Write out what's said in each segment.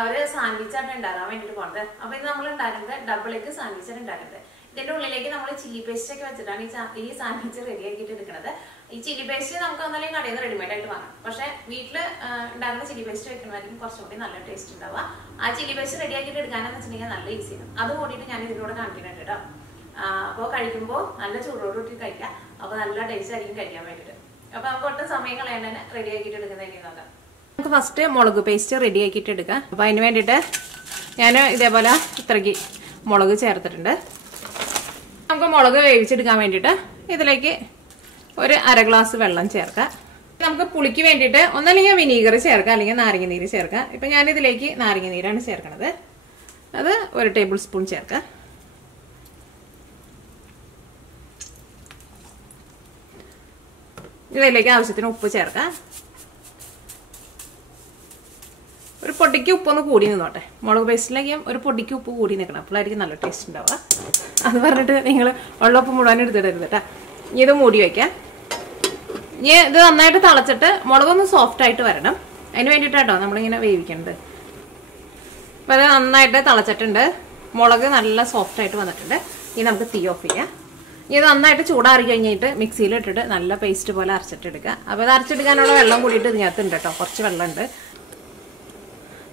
അവര് സാൻഡ്വിച്ച് ആണ് ഉണ്ടാക്കാൻ വേണ്ടിട്ട് പോണത്. അപ്പൊ ഇത് നമ്മൾ ഉണ്ടാക്കുന്നത് ഡബിൾ എഗ് സാൻഡ്വിച്ച് ആണ് ഉണ്ടാക്കുന്നത്. ഇതിന്റെ ഉള്ളിലേക്ക് നമ്മൾ ചില്ലി പേസ്റ്റ് ഒക്കെ വെച്ചിട്ടാണ് ഈ സാൻഡ്വിച്ച് റെഡി ആക്കിയിട്ട് എടുക്കുന്നത്. ഈ ചില്ലി പേസ്റ്റ് നമുക്ക് ഒന്നല്ലെങ്കിൽ കടയിൽ നിന്ന് റെഡിമെയ്ഡ് ആയിട്ട് വാങ്ങാം. പക്ഷെ വീട്ടിൽ ഉണ്ടാക്കുന്ന ചില്ലി പേസ്റ്റ് വെക്കണമായിരിക്കും കുറച്ചും കൂടി നല്ല ടേസ്റ്റ് ഉണ്ടാവുക. ആ ചില്ലി പേസ്റ്റ് റെഡി ആക്കിയിട്ട് എടുക്കാനെന്ന് വെച്ചിട്ടുണ്ടെങ്കിൽ നല്ല ഈസിയാണ്. അത് കൂടിയിട്ട് ഞാൻ ഇതിലൂടെ കാണിക്കുന്നുണ്ട് കേട്ടോ. അപ്പോൾ കഴിക്കുമ്പോൾ നല്ല ചൂടോടുകൂടി കഴിക്കാം. അപ്പോൾ നല്ല ടേസ്റ്റ് ആയിരിക്കും കഴിക്കാൻ വേണ്ടിയിട്ട്. അപ്പൊ നമുക്ക് ഒട്ടും സമയം കളയാണ്ട് റെഡി ആക്കിയിട്ട് എടുക്കുന്നതായിരിക്കും നോക്കാം. നമുക്ക് ഫസ്റ്റ് മുളക് പേസ്റ്റ് റെഡി ആക്കിയിട്ട് എടുക്കാം. അപ്പൊ അതിന് വേണ്ടിയിട്ട് ഞാൻ ഇതേപോലെ ഇത്രയ്ക്ക് മുളക് ചേർത്തിട്ടുണ്ട്. നമുക്ക് മുളക് വേവിച്ചെടുക്കാൻ വേണ്ടിയിട്ട് ഇതിലേക്ക് ഒരു അര ഗ്ലാസ് വെള്ളം ചേർക്കാം. നമുക്ക് പുളിക്ക് വേണ്ടിയിട്ട് ഒന്നല്ലെങ്കിൽ വിനീഗർ ചേർക്കാം, അല്ലെങ്കിൽ നാരങ്ങ നീര് ചേർക്കാം. ഇപ്പൊ ഞാൻ ഇതിലേക്ക് നാരങ്ങ നീരാണ് ചേർക്കുന്നത്. അത് 1 ടേബിൾ സ്പൂൺ ചേർക്കാം. ഇതിലേക്ക് ആവശ്യത്തിന് ഉപ്പ് ചേർക്കാം. ഒരു പൊടിക്ക് ഉപ്പൊന്ന് കൂടി നിന്നോട്ടെ. മുളക് പേസ്റ്റിലേക്ക് ഒരു പൊടിക്ക് ഉപ്പ് കൂടി നിൽക്കണം. അപ്പോഴായിരിക്കും നല്ല ടേസ്റ്റ് ഉണ്ടാവുക. അത് പറഞ്ഞിട്ട് നിങ്ങൾ വെള്ളമുപ്പ് മുഴുവൻ എടുത്തിടരുത് കേട്ടോ. ഇനി ഇത് മൂടി വയ്ക്കാം. ഇനി ഇത് നന്നായിട്ട് തിളച്ചിട്ട് മുളകൊന്ന് സോഫ്റ്റ് ആയിട്ട് വരണം. അതിന് വേണ്ടിയിട്ടാട്ടോ നമ്മളിങ്ങനെ വേവിക്കേണ്ടത്. അപ്പോൾ അത് നന്നായിട്ട് തിളച്ചിട്ടുണ്ട്. മുളക് നല്ല സോഫ്റ്റ് ആയിട്ട് വന്നിട്ടുണ്ട്. ഇനി നമുക്ക് തീ ഓഫ് ചെയ്യാം. ഇനി ഇത് നന്നായിട്ട് ചൂടാറി കഴിഞ്ഞിട്ട് മിക്സിയിൽ ഇട്ടിട്ട് നല്ല പേസ്റ്റ് പോലെ അരച്ചിട്ടെടുക്കുക. അപ്പോൾ ഇത് അരച്ചെടുക്കാനുള്ള വെള്ളം കൂടിയിട്ട് ഇതിനകത്തുണ്ട് കേട്ടോ. കുറച്ച് വെള്ളമുണ്ട്.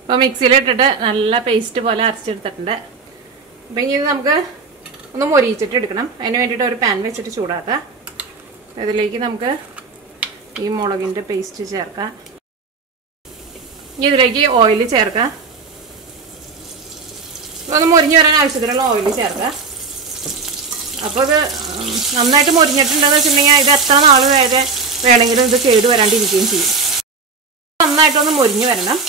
അപ്പോൾ മിക്സിയിലിട്ടിട്ട് നല്ല പേസ്റ്റ് പോലെ അരച്ചെടുത്തിട്ടുണ്ട്. അപ്പം ഇനി ഇത് നമുക്ക് ഒന്ന് മൊരിയിച്ചിട്ട് എടുക്കണം. അതിന് വേണ്ടിയിട്ട് ഒരു പാൻ വെച്ചിട്ട് ചൂടാക്കാം. ഇതിലേക്ക് നമുക്ക് ഈ മുളകിൻ്റെ പേസ്റ്റ് ചേർക്കാം. ഇനി ഇതിലേക്ക് ഓയിൽ ചേർക്കാം. ഒന്ന് മൊരിഞ്ഞ് വരാൻ ആവശ്യത്തിനുള്ള ഓയിൽ ചേർക്കാം. അപ്പോൾ ഇത് നന്നായിട്ട് മൊരിഞ്ഞിട്ടുണ്ടെന്ന് വെച്ചിട്ടുണ്ടെങ്കിൽ ഇത് എത്ര നാൾ വരെ വേണമെങ്കിലും ഇത് കേട് വരാണ്ടിരിക്കുകയും ചെയ്യും. നന്നായിട്ടൊന്ന് മൊരിഞ്ഞ് വരണം.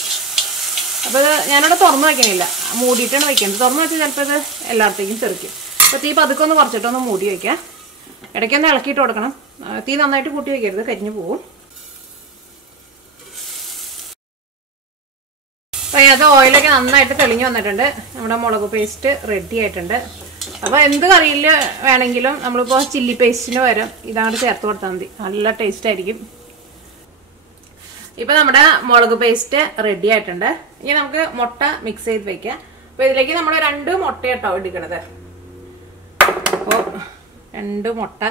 അപ്പോൾ ഇത് ഞാനിവിടെ തുറന്നു വയ്ക്കണില്ല, മൂടിയിട്ടാണ് വയ്ക്കുന്നത്. തുറന്നു വെച്ചാൽ ചിലപ്പോൾ ഇത് എല്ലായിടത്തേക്കും തെറിക്കും. അപ്പോൾ തീ പതുക്കെ ഒന്ന് കുറച്ചിട്ടൊന്ന് മൂടി വയ്ക്കാം. ഇടയ്ക്കൊന്ന് ഇളക്കിയിട്ട് കൊടുക്കണം. തീ നന്നായിട്ട് കൂട്ടി വയ്ക്കരുത്, കരിഞ്ഞു പോവും. അപ്പോൾ അത് ഓയിലൊക്കെ നന്നായിട്ട് തെളിഞ്ഞു വന്നിട്ടുണ്ട്. നമ്മുടെ മുളക് പേസ്റ്റ് റെഡി ആയിട്ടുണ്ട്. അപ്പോൾ എന്ത് കറിയിൽ വേണമെങ്കിലും നമ്മളിപ്പോൾ ചില്ലി പേസ്റ്റിന് പകരം ഇതാണ് ചേർത്ത് കൊടുത്താൽ മതി. നല്ല ടേസ്റ്റ് ആയിരിക്കും. ഇപ്പൊ നമ്മുടെ മുളക് പേസ്റ്റ് റെഡി ആയിട്ടുണ്ട്. ഇനി നമുക്ക് മുട്ട മിക്സ് ചെയ്ത് വെക്കാം. അപ്പൊ ഇതിലേക്ക് നമ്മൾ 2 മുട്ട കേട്ടോ എടുക്കണത്. അപ്പോ 2 മുട്ട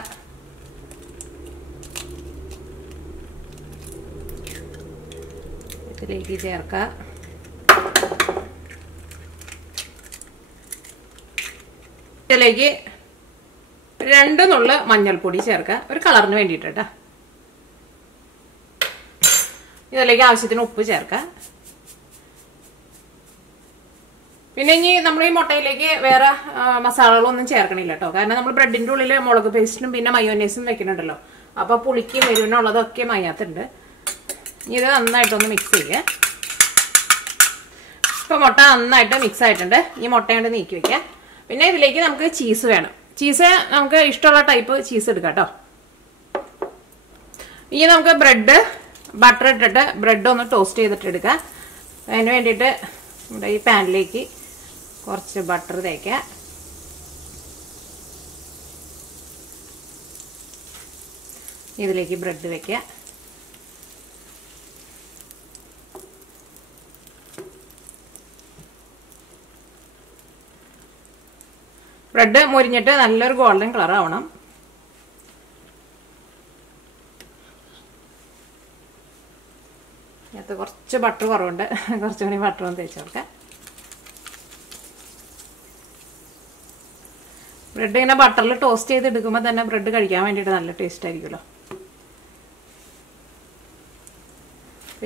ഇതിലേക്ക് ചേർക്കാം. ഇതിലേക്ക് 2 നുള്ള മഞ്ഞൾപ്പൊടി ചേർക്കാം, ഒരു കളറിന് വേണ്ടിയിട്ട് കേട്ടോ. ഇതിലേക്ക് ആവശ്യത്തിന് ഉപ്പ് ചേർക്കാം. പിന്നെ ഇനി നമ്മൾ ഈ മുട്ടയിലേക്ക് വേറെ മസാലകളൊന്നും ചേർക്കണില്ല കേട്ടോ. കാരണം നമ്മൾ ബ്രെഡിന്റെ ഉള്ളിൽ മുളക് പേസ്റ്റിനും പിന്നെ മയോനൈസും വെക്കുന്നുണ്ടല്ലോ. അപ്പൊ പുളിക്ക് എരിവിനുള്ളതൊക്കെ മയ്യാത്തുണ്ട്. ഇനി ഇത് നന്നായിട്ടൊന്ന് മിക്സ് ചെയ്യാം. ഇപ്പൊ മുട്ട നന്നായിട്ട് മിക്സ് ആയിട്ടുണ്ട്. ഈ മുട്ട കൊണ്ട് നീക്കി വെക്കാം. പിന്നെ ഇതിലേക്ക് നമുക്ക് ചീസ് വേണം. ചീസ് നമുക്ക് ഇഷ്ടമുള്ള ടൈപ്പ് ചീസ് എടുക്കാം കേട്ടോ. ഇനി നമുക്ക് ബട്ടർ ഇട്ടിട്ട് ബ്രെഡ് ഒന്ന് ടോസ്റ്റ് ചെയ്തിട്ട് എടുക്കാം. അതിന് വേണ്ടിയിട്ട് നമ്മുടെ ഈ പാനിലേക്ക് കുറച്ച് ബട്ടർ തേക്കാം. ഇതിലേക്ക് ബ്രെഡ് വെക്കാം. ബ്രെഡ് മൊരിഞ്ഞിട്ട് നല്ലൊരു ഗോൾഡൻ കളർ ആവണം. അത് കുറച്ച് ബട്ടർ കുറവുണ്ട്, കുറച്ചുകൂടി ബട്ടർ ഒന്ന് തേച്ച് കൊടുക്കാം. ബ്രെഡ് ഇങ്ങനെ ബട്ടറിൽ ടോസ്റ്റ് ചെയ്ത് എടുക്കുമ്പോൾ തന്നെ ബ്രെഡ് കഴിക്കാൻ വേണ്ടിയിട്ട് നല്ല ടേസ്റ്റ് ആയിരിക്കുമല്ലോ.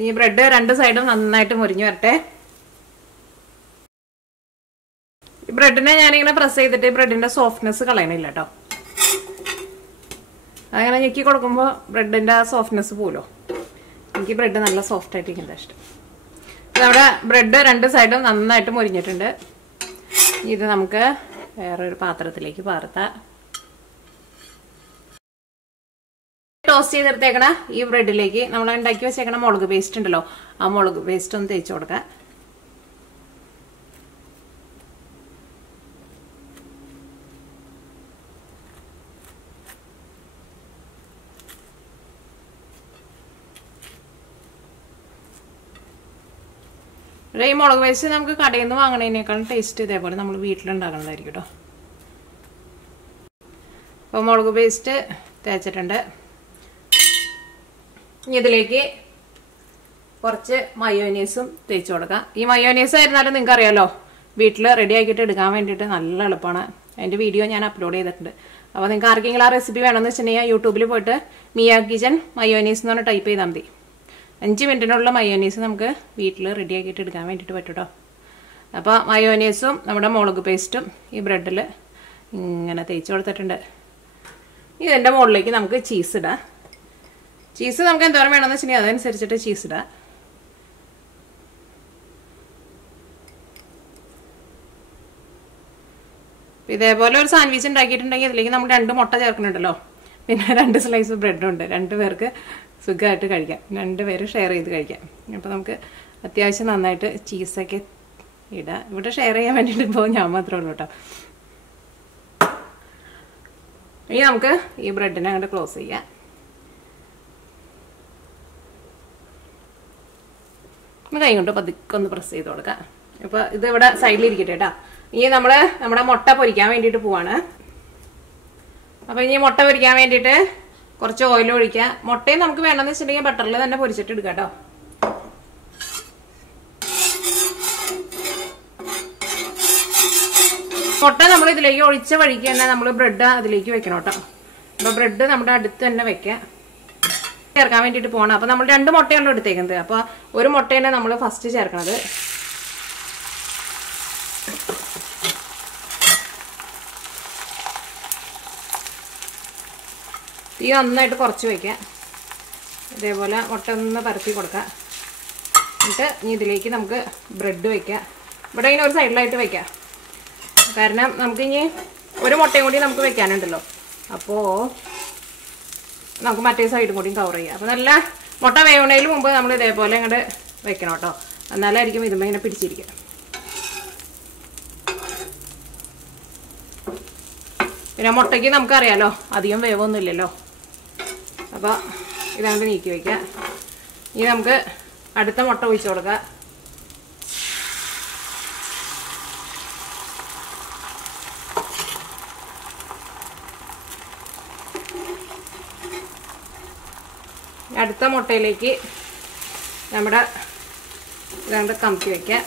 ഈ ബ്രെഡ് 2 സൈഡും നന്നായിട്ട് മുരിഞ്ഞു വരട്ടെ. ഈ ബ്രെഡിനെ ഞാനിങ്ങനെ പ്രസ് ചെയ്തിട്ട് ബ്രെഡിന്റെ സോഫ്റ്റ്നെസ് കളയണില്ല കേട്ടോ. അങ്ങനെ ഞെക്കി കൊടുക്കുമ്പോൾ ബ്രെഡിന്റെ സോഫ്റ്റ്നെസ് പോലോ. എനിക്ക് ബ്രെഡ് നല്ല സോഫ്റ്റ് ആയിട്ടിരിക്കുന്നത് ഇഷ്ടം. നമ്മുടെ ബ്രെഡ് 2 സൈഡും നന്നായിട്ട് മുരിഞ്ഞിട്ടുണ്ട്. ഇത് നമുക്ക് വേറൊരു പാത്രത്തിലേക്ക് പകർത്താം. ടോസ്റ്റ് ചെയ്തെടുത്തേക്കണ ഈ ബ്രെഡിലേക്ക് നമ്മൾ ഉണ്ടാക്കി വെച്ചേക്കണ മുളക് പേസ്റ്റ് ഉണ്ടല്ലോ, ആ മുളക് പേസ്റ്റ് ഒന്ന് തേച്ച് കൊടുക്കാം. പക്ഷേ ഈ മുളക് പേസ്റ്റ് നമുക്ക് കടയിൽ നിന്ന് വാങ്ങണതിനേക്കാളും ടേസ്റ്റ് ഇതേപോലെ നമ്മൾ വീട്ടിലുണ്ടാക്കണതായിരിക്കും കേട്ടോ. അപ്പോൾ മുളക് പേസ്റ്റ് തേച്ചിട്ടുണ്ട്. ഇനി ഇതിലേക്ക് കുറച്ച് മയോനൈസും തേച്ച് കൊടുക്കാം. ഈ മയോനൈസ് ആയിരുന്നാലും നിങ്ങൾക്ക് അറിയാമല്ലോ, വീട്ടിൽ റെഡി ആക്കിയിട്ട് എടുക്കാൻ വേണ്ടിയിട്ട് നല്ല എളുപ്പമാണ്. അതിൻ്റെ വീഡിയോ ഞാൻ അപ്ലോഡ് ചെയ്തിട്ടുണ്ട്. അപ്പോൾ നിങ്ങൾക്ക് ആർക്കെങ്കിലും ആ റെസിപ്പി വേണമെന്ന് വെച്ചിട്ടുണ്ടെങ്കിൽ യൂട്യൂബിൽ പോയിട്ട് മിയ കിച്ചൻ മയോനൈസ് എന്ന് പറഞ്ഞാൽ ടൈപ്പ് ചെയ്താൽ മതി. 5 മിനിറ്റിനുള്ള മയോനൈസ് നമുക്ക് വീട്ടിൽ റെഡി ആക്കിയിട്ട് എടുക്കാൻ വേണ്ടിയിട്ട് പറ്റും കേട്ടോ. അപ്പോൾ മയോനൈസും നമ്മുടെ മുളക് പേസ്റ്റും ഈ ബ്രെഡിൽ ഇങ്ങനെ തേച്ച് കൊടുത്തിട്ടുണ്ട്. ഇതിൻ്റെ മുകളിലേക്ക് നമുക്ക് ചീസ് ഇടാം. ചീസ് നമുക്ക് എന്തോരം വേണമെന്ന് വെച്ചിട്ടുണ്ടെങ്കിൽ അതനുസരിച്ചിട്ട് ചീസ് ഇടാം. ഇതേപോലെ ഒരു സാൻഡ്വിച്ച് ഉണ്ടാക്കിയിട്ടുണ്ടെങ്കിൽ ഇതിലേക്ക് നമ്മൾ 2 മുട്ട ചേർക്കുന്നുണ്ടല്ലോ, പിന്നെ 2 സ്ലൈസ് ബ്രെഡും ഉണ്ട്. 2 പേർക്ക് സുഖമായിട്ട് കഴിക്കാം, 2 പേര് ഷെയർ ചെയ്ത് കഴിക്കാം. അപ്പോൾ നമുക്ക് അത്യാവശ്യം നന്നായിട്ട് ചീസൊക്കെ ഇടാം. ഇവിടെ ഷെയർ ചെയ്യാൻ വേണ്ടിയിട്ട് ഇപ്പോൾ ഞാൻ മാത്രമേ ഉള്ളൂ കേട്ടോ. ഇനി നമുക്ക് ഈ ബ്രെഡിനെ അങ്ങോട്ട് ക്ലോസ് ചെയ്യാം. കൈ കൊണ്ട് പതുക്കെ ഒന്ന് പ്രസ് ചെയ്ത് കൊടുക്കാം. അപ്പോൾ ഇത് ഇവിടെ സൈഡിലിരിക്കട്ടെ കേട്ടോ. ഇനി നമ്മുടെ മുട്ട പൊരിക്കാൻ വേണ്ടിയിട്ട് പോവാണ്. അപ്പോൾ ഇനി മുട്ട പൊരിക്കാൻ വേണ്ടിയിട്ട് കുറച്ച് ഓയിൽ ഒഴിക്കുക. മുട്ടയും നമുക്ക് വേണമെന്ന് വെച്ചിട്ടുണ്ടെങ്കിൽ ബട്ടറിൽ തന്നെ പൊരിച്ചിട്ട് എടുക്കാം കേട്ടോ. മുട്ട നമ്മൾ ഇതിലേക്ക് ഒഴിച്ച വഴിക്ക് തന്നെ നമ്മൾ ബ്രെഡ് അതിലേക്ക് വെക്കണം കേട്ടോ. അപ്പോൾ ബ്രെഡ് നമ്മുടെ അടുത്ത് തന്നെ വെക്കുക. ചേർക്കാൻ വേണ്ടിയിട്ട് പോകണം. അപ്പോൾ നമ്മൾ 2 മുട്ടയാണ് എടുത്തേക്കുന്നത്. അപ്പോൾ ഒരു മുട്ടയാണ് നമ്മൾ ഫസ്റ്റ് ചേർക്കണത്. തീ നന്നായിട്ട് കുറച്ച് വയ്ക്കുക. ഇതേപോലെ മുട്ട ഒന്ന് പരത്തി കൊടുക്കുക. എന്നിട്ട് ഇനി ഇതിലേക്ക് നമുക്ക് ബ്രെഡ് വയ്ക്കുക. ഇവിടെ ഇങ്ങനെ ഒരു സൈഡിലായിട്ട് വയ്ക്കുക. കാരണം നമുക്കിനി ഒരു മുട്ടയും കൂടി നമുക്ക് വെക്കാനുണ്ടല്ലോ. അപ്പോൾ നമുക്ക് മറ്റേ സൈഡും കൂടി കവർ ചെയ്യാം. അപ്പോൾ നല്ല മുട്ട വേവണതിന് മുമ്പ് നമ്മൾ ഇതേപോലെ അങ്ങോട്ട് വെക്കണം കേട്ടോ. എന്നാലായിരിക്കും ഇതുമ്പോൾ ഇങ്ങനെ പിടിച്ചിരിക്കുക. പിന്നെ മുട്ടയ്ക്ക് നമുക്കറിയാലോ അധികം വേവൊന്നും ഇല്ലല്ലോ. അപ്പോൾ ഇതങ്ങോട്ട് നീക്കി വയ്ക്കുക. ഇനി നമുക്ക് അടുത്ത മുട്ട ഒഴിച്ചു കൊടുക്കുക. അടുത്ത മുട്ടയിലേക്ക് നമ്മുടെ ഇതങ്ങോട്ട് കമത്തി വയ്ക്കുക.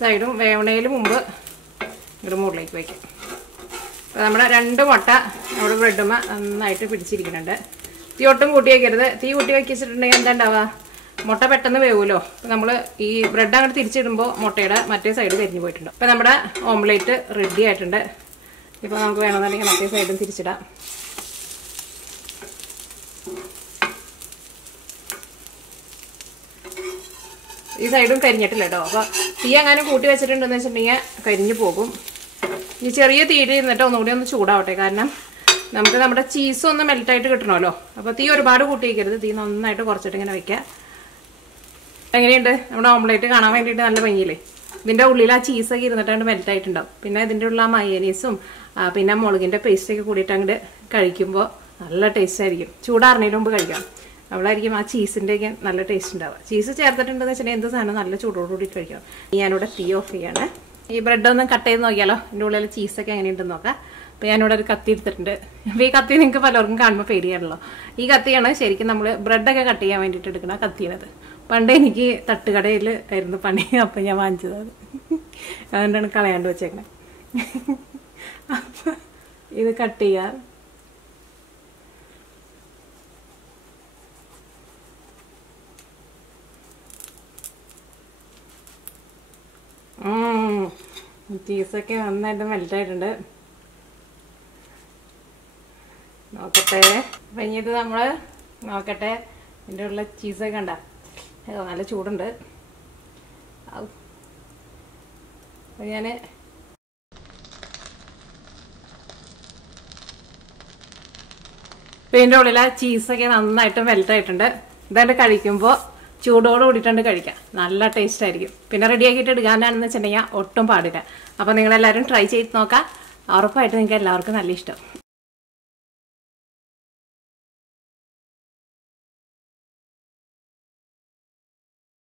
സൈഡും വേവണയിലും മുമ്പ് ഒരു മുകളിലേക്ക് വയ്ക്കാം. അപ്പോൾ നമ്മുടെ 2 മുട്ട നമ്മുടെ ബ്രെഡുമ്മ നന്നായിട്ട് പിടിച്ചിരിക്കുന്നുണ്ട്. തീ ഒട്ടും കൂട്ടി വയ്ക്കരുത്. തീ കൂട്ടി വയ്ക്കിച്ചിട്ടുണ്ടെങ്കിൽ എന്താ ഉണ്ടാവുക, മുട്ട പെട്ടെന്ന് വേവുമല്ലോ. അപ്പോൾ നമ്മൾ ഈ ബ്രെഡ് അങ്ങോട്ട് തിരിച്ചിടുമ്പോൾ മുട്ടയുടെ മറ്റേ സൈഡ് കരിഞ്ഞു പോയിട്ടുണ്ട്. അപ്പോൾ നമ്മുടെ ഓംലേറ്റ് റെഡി ആയിട്ടുണ്ട്. ഇപ്പോൾ നമുക്ക് വേണമെന്നുണ്ടെങ്കിൽ മറ്റേ സൈഡും തിരിച്ചിടാം. ഈ സൈഡും കരിഞ്ഞിട്ടില്ല കേട്ടോ. അപ്പോൾ തീ എങ്ങാനും കൂട്ടി വെച്ചിട്ടുണ്ടെന്ന് വെച്ചിട്ടുണ്ടെങ്കിൽ കരിഞ്ഞു പോകും. ഈ ചെറിയ തീയിൽ ഇരുന്നിട്ട് ഒന്നുകൂടി ഒന്ന് ചൂടാവട്ടെ. കാരണം നമുക്ക് നമ്മുടെ ചീസ് ഒന്ന് മെൽറ്റായിട്ട് കിട്ടണമല്ലോ. അപ്പോൾ തീ ഒരുപാട് കൂട്ടി വയ്ക്കരുത്. തീ നന്നായിട്ട് കുറച്ചിട്ട് ഇങ്ങനെ വയ്ക്കുക. എങ്ങനെയുണ്ട് നമ്മുടെ ഓംലേറ്റ് കാണാൻ വേണ്ടിയിട്ട് നല്ല ഭംഗിയില്ലേ. ഇതിൻ്റെ ഉള്ളിൽ ആ ചീസൊക്കെ ഇരുന്നിട്ടാണ് മെൽറ്റായിട്ടുണ്ടാവും. പിന്നെ ഇതിൻ്റെ ഉള്ള ആ മയോനൈസും പിന്നെ മുളകിൻ്റെ പേസ്റ്റൊക്കെ കൂടിയിട്ട് അങ്ങോട്ട് കഴിക്കുമ്പോൾ നല്ല ടേസ്റ്റ് ആയിരിക്കും. ചൂടാറിനതിന് മുമ്പ് കഴിക്കാം. അവളായിരിക്കും ആ ചീസിൻ്റെയൊക്കെ നല്ല ടേസ്റ്റ് ഉണ്ടാവുക. ചീസ് ചേർത്തിട്ടുണ്ടെന്ന് വെച്ചിട്ടുണ്ടെങ്കിൽ എന്ത് സാധനം നല്ല ചൂടോടുകൂടി കഴിക്കാം. ഞാനിവിടെ തീ ഓഫ് ചെയ്യാണ്. ഈ ബ്രെഡ് ഒന്ന് കട്ട് ചെയ്ത് നോക്കിയാലോ, എൻ്റെ ഉള്ളിൽ ചീസൊക്കെ എങ്ങനെയുണ്ടെന്ന് നോക്കാം. അപ്പോൾ ഞാനിവിടെ ഒരു കത്തി എടുത്തിട്ടുണ്ട്. അപ്പോൾ ഈ കത്തി നിങ്ങൾക്ക് പലർക്കും കാണുമ്പോൾ പേടിയാണല്ലോ. ഈ കത്തിയാണ് ശരിക്കും നമ്മൾ ബ്രെഡൊക്കെ കട്ട് ചെയ്യാൻ വേണ്ടിയിട്ട് എടുക്കുന്ന കത്തിയാണത്. പണ്ട് എനിക്ക് തട്ടുകടയിൽ ആയിരുന്നു പണി. അപ്പം ഞാൻ വാങ്ങിച്ചത് അത്. അതുകൊണ്ടാണ് കളയാണ്ട് വെച്ചേക്കണേ. അപ്പം ഇത് കട്ട് ചെയ്യാം. ചീസൊക്കെ നന്നായിട്ട് മെൽറ്റായിട്ടുണ്ട്. നോക്കട്ടെ. അപ്പം ഇനി ഇത് നമ്മൾ നോക്കട്ടെ. ഇതിൻ്റെ ഉള്ള ചീസൊക്കെ കണ്ട നല്ല ചൂടുണ്ട്. അപ്പം ഞാൻ ഇതിൻ്റെ ഉള്ളിൽ ചീസൊക്കെ നന്നായിട്ട് മെൽറ്റായിട്ടുണ്ട്. ഇതായിട്ട് കഴിക്കുമ്പോൾ ചൂടോട് കൂടിയിട്ടുണ്ട് കഴിക്കാം. നല്ല ടേസ്റ്റ് ആയിരിക്കും. പിന്നെ റെഡിയാക്കിയിട്ട് എടുക്കാനാണെന്ന് വെച്ചിട്ടുണ്ടെങ്കിൽ ഒട്ടും പാടില്ല. അപ്പോൾ നിങ്ങളെല്ലാവരും ട്രൈ ചെയ്ത് നോക്കാം. ഉറപ്പായിട്ട് നിങ്ങൾക്ക് എല്ലാവർക്കും നല്ല ഇഷ്ടം.